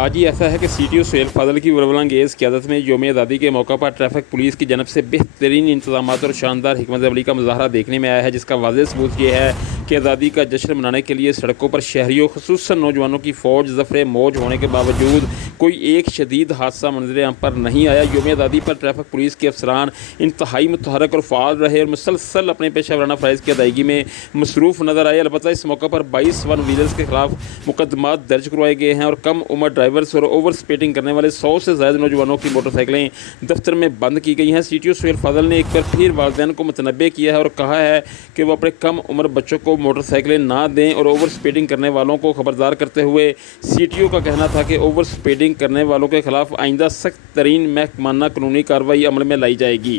आज ही ऐसा है कि सीटीओ सुहेल फाजल की वरवलांगेज़ क़यादत में यौम आज़ादी के मौका पर ट्रैफिक पुलिस की जानब से बेहतरीन इंतज़ामात और शानदार हिकमत अमली का मुज़ाहरा देखने में आया है, जिसका वाज़ेह सबूत ये है कि आज़ादी का जश्न मनाने के लिए सड़कों पर शहरियों ख़ुसूसन नौजवानों की फ़ौज ज़फ़र मौज होने के बावजूद कोई एक शदीद हादसा मंजर आम पर नहीं आया। यौम आज़ादी पर ट्रैफिक पुलिस के अफसरान इंतहाई मुतहरक और फ़ाल रहे और मुसलसल अपने पेशा वराना फ़राइज़ की अदायगी में मसरूफ़ नज़र आए। अलबत्ता इस मौका पर 22 वन व्हीलर्स के खिलाफ मुकदमात दर्ज करवाए गए हैं और कम उम्र ड्राइवर्स और ओवर स्पीडिंग करने वाले 100 से ज़्यादा नौजवानों की मोटरसाइकिलें दफ्तर में बंद की गई हैं। सीटीओ सुहेल फाजल ने एक बार फिर वालिदैन को मुतनब्बे किया है और कहा है कि वो अपने कम उम्र बच्चों को मोटरसाइकिलें ना दें और ओवर स्पीडिंग करने वालों को खबरदार करते हुए सीटीओ का कहना था कि ओवर स्पीडिंग करने वालों के खिलाफ आइंदा सख्त तरीन महकमाना कानूनी कार्रवाई अमल में लाई जाएगी।